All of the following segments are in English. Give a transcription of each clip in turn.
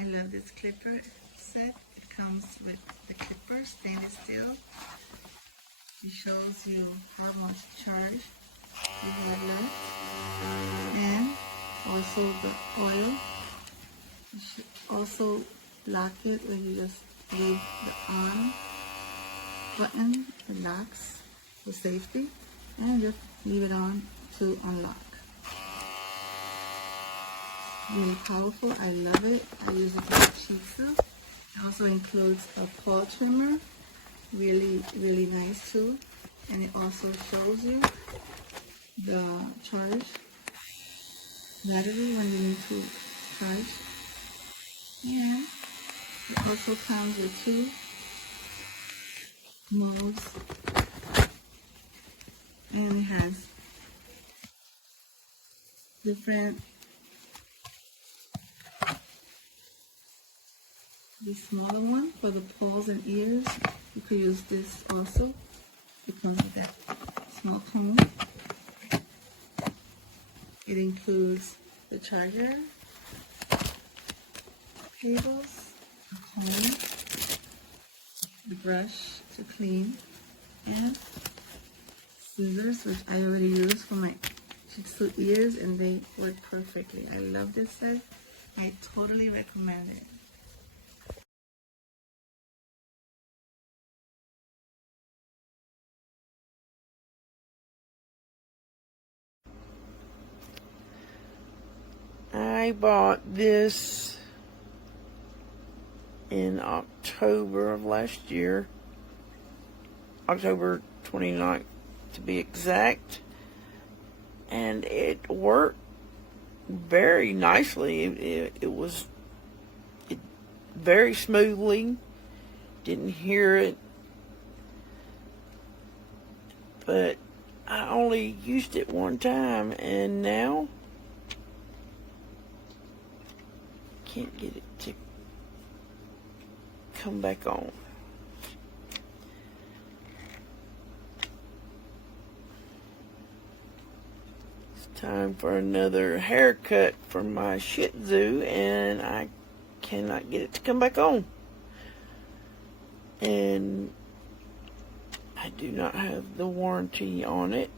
I love this clipper set. It comes with the clipper, stainless steel. It shows you how much charge you have left, and also the oil. You should also lock it when you just leave the on button. It locks for safety, and just leave it on to unlock. Really powerful. I love it. I use it as a cheetah. It also includes a paw trimmer. Really nice too. And it also shows you the charge battery when you need to charge. And it also comes with 2 modes. And it has different. The smaller one for the paws and ears. You could use this also. It comes with that small comb. It includes the charger, cables, a comb, the brush to clean, and scissors, which I already use for my Shih Tzu ears, and they work perfectly. I love this set. I totally recommend it. I bought this in October of last year, October 29th to be exact, and it worked very nicely. It was very smoothly, didn't hear it, but I only used it one time, and now can't get it to come back on. It's time for another haircut for my Shih Tzu, and I cannot get it to come back on. And I do not have the warranty on it.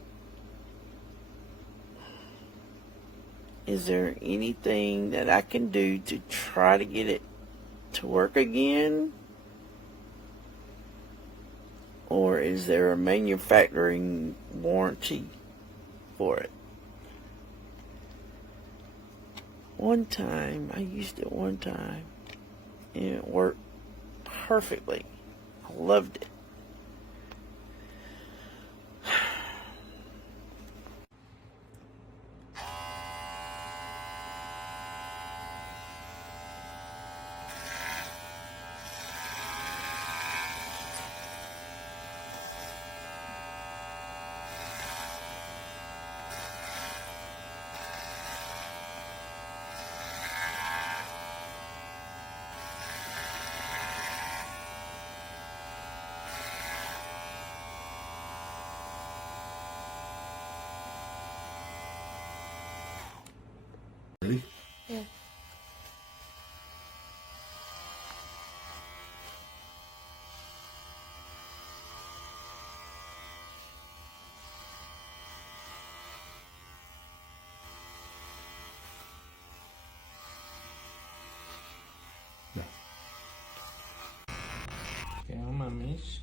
Is there anything that I can do to try to get it to work again? Or is there a manufacturing warranty for it? One time, I used it one time, and it worked perfectly. I loved it. Ready? Yeah. Calma, miss.